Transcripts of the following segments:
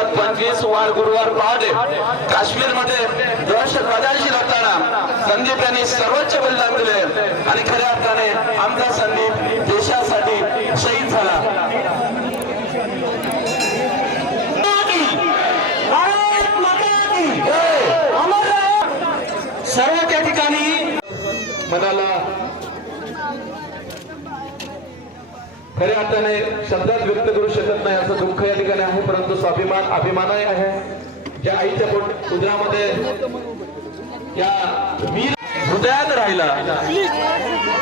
2025 वार गुरुवार पहाटे काश्मीरमध्ये दहशतवाद्यांशी लढताना संदीप यांनी सर्वोच्च बलिदान दिले आणि खऱ्या अर्थाने आमचा संदीप देशासाठी शहीद झाला। सर्व त्या ठिकाणी मनाला खऱ्या अर्थाने शब्दात व्यक्त करू शकत नाही असं दुःख या ठिकाणी आहे, परंतु स्वाभिमान अभिमानही आहे। ज्या आईच्या उदरामध्ये या वीर हृदयात राहिला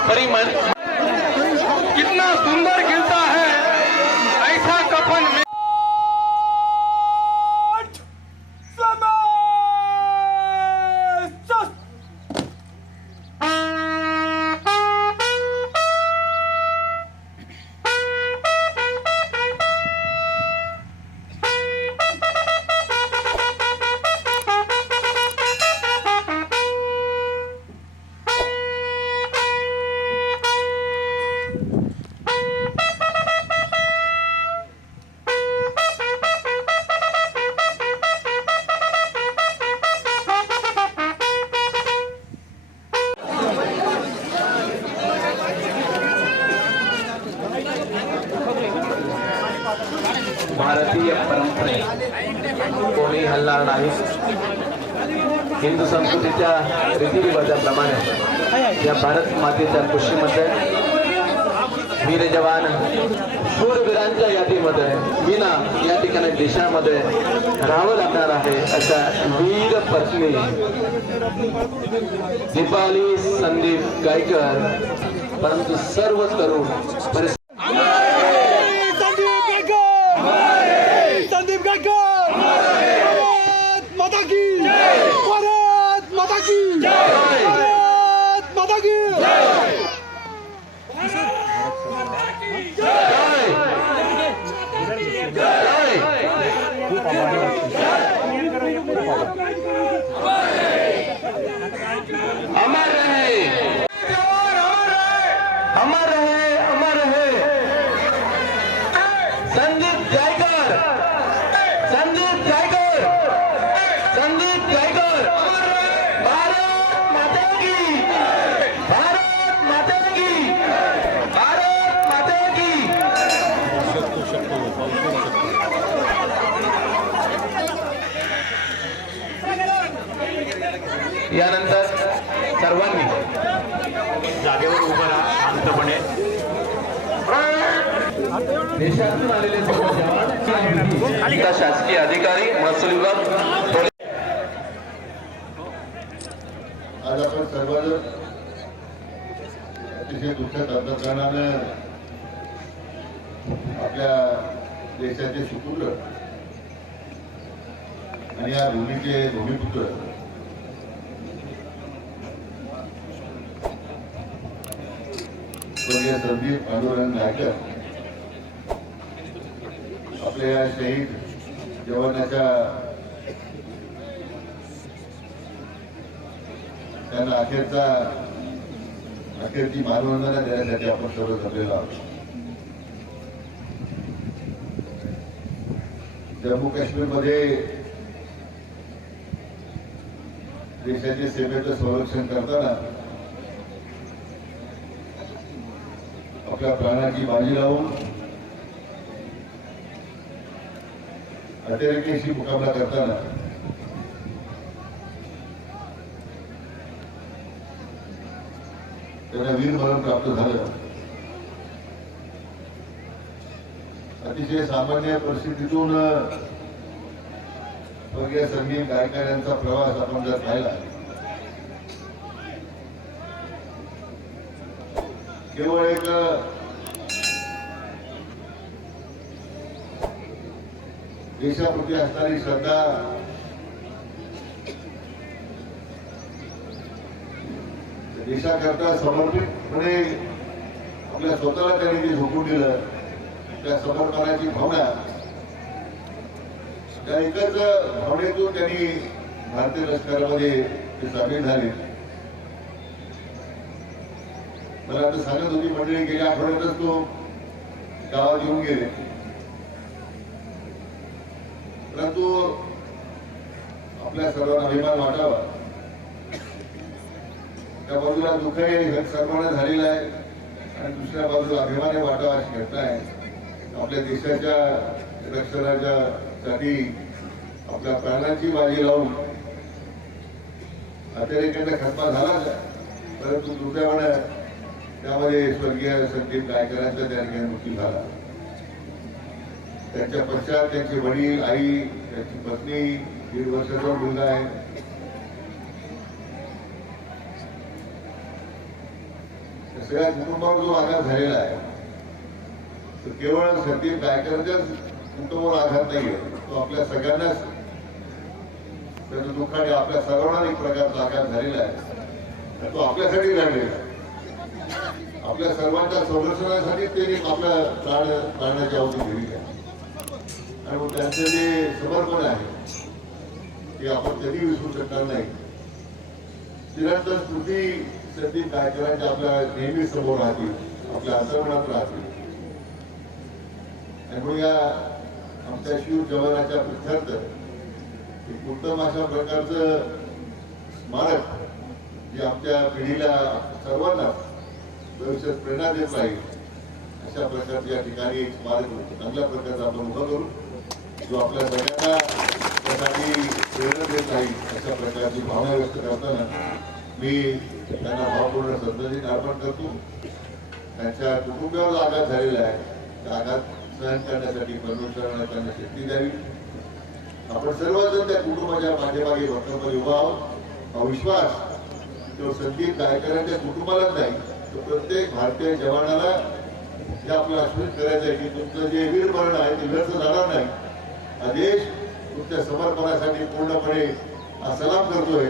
परिमन कितना सुंदर खिलता है ऐसा कफन में भारतीय परंपरेत कोणी हलणार नाही। हिंदू संस्कृतीच्या रीतिरिवाजाप्रमाणे या भारत मातेच्या कुशीमध्ये वीर जवान शूरवीरांच्या यादीमध्ये मीना या ठिकाणी देशामध्ये राहावं लागणार आहे। अशा वीर पत्नी दीपाली संदीप गायकर, परंतु सर्व तरुण अमर रहे, अमर रहे, अमर रहे संदीप गायकर, संदीप गायकर, संदीप गायकर। भारत माता की, भारत माता की, भारत माता की। यानंतर सर्वांनी जागेवर उभं राहा शांतपणे। देशातून आलेले सर्व जवान, शासकीय अधिकारी, महसूल विभाग। आज आपण सर्वजण अतिशय दुःखद तंत्रज्ञानाने आपल्या देशाचे सुपुत्र आणि या भूमीचे भूमिपुत्र स्वर्गीय संदीप पांडुरंग गायकर आपल्या या शहीद जवानाच्या त्यांना अखेरची मानवंदना देण्यासाठी आपण सर्व जमलेलो आहोत। जम्मू काश्मीरमध्ये देशाच्या सीमेचं संरक्षण करताना आपल्या प्राणाची बाजी लावून अतिरेक्याशी मुकाबला करताना त्यांना वीरमरण प्राप्त झालं। अतिशय सामान्य परिस्थितीतून स्वर्गीय संदीप गायकर यांचा प्रवास आपण जर पाहिला, केवळ एक देशाप्रती असणारी श्रद्धा, देशाकरता समर्पितपणे आपल्या स्वतःला त्यांनी जे झोकून दिलं, त्या समर्पणाची भावना, त्या एकच भावनेतून त्यांनी भारतीय लष्करामध्ये ते सामील झाले। मला आता सांगत होती मंडळी, गेल्या आठवड्यातच तो गावात येऊन गेले। परंतु आपल्या सर्वांना अभिमान वाटावा, त्या बाजूला दुःखही सर्वांना झालेलं आहे आणि दुसऱ्या बाजूला अभिमानही वाटावा अशी घटना आहे. आपल्या देशाच्या रक्षणाच्या साठी आपल्या प्राणांची बाजी लावून अतिरेक्यांना खतमा झालाच आहे, परंतु दुर्दैवानं त्यामध्ये स्वर्गीय संदीप गायकरांचा त्या ठिकाणी मृत्यू झाला. त्यांच्या पश्चात त्यांचे वडील, आई, त्यांची पत्नी, 1.5 वर्षाचा मुलगा आहे. त्या सगळ्या कुटुंबावर जो आघात झालेला आहे तो केवळ संदीप गायकरांच्याच कुटुंबावर आघात नाहीये, तो आपल्या सगळ्यांनाच त्याचं दुःख आणि आपल्या सर्वांना एक प्रकारचा आघात झालेला आहे. तो आपल्यासाठी लढलेला आहे. आपल्या सर्वांच्या संरक्षणासाठी ते आपल्या प्राणाची आहुती दिली आहे आणि मग त्यांचं जे समर्पण आहे ते आपण कधी विसरू शकणार नाही. चिरंतन स्मृती संदीप गायकरांच्या आपल्या नेहमी समोर राहतील, आपल्या अंतर्मनात राहतील. त्यामुळे या आमच्या शूर जवानाच्या प्रित्यर्थ एक उत्तम अशा प्रकारचं स्मारक जे आमच्या पिढीला सर्वांना भविष्यात प्रेरणा देत राहील अशा प्रकारच्या या ठिकाणी एक स्मारक चांगल्या प्रकारचं आपण उभं करू, जो आपल्या सगळ्यांना त्यासाठी प्रेरणा देत राहील अशा प्रकारची भावना व्यक्त करताना मी त्यांना भावपूर्ण श्रद्धांजली अर्पण करतो. त्यांच्या कुटुंबावर जो आघात झालेला आहे त्या आघात सहन करण्यासाठी परमेश्वराने त्यांना शक्ती द्यावी. आपण सर्वजण त्या कुटुंबाच्या पाठीमागे भक्कमपणे उभा आहोत. हा विश्वास केवळ संदीप गायकरांच्या कुटुंबालाच नाही तर प्रत्येक भारतीय जवानाला हे आपलं आश्वासित करायचं आहे की तुमचं जे वीरमरण आहे ते व्यर्थ जाणार नाही. हा देश तुमच्या समर्पणासाठी पूर्णपणे सलाम करतोय.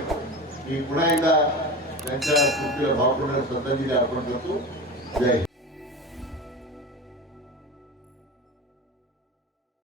मी पुन्हा एकदा त्यांच्या स्मृतीला भावपूर्ण श्रद्धांजली अर्पण करतो. जय हिंद.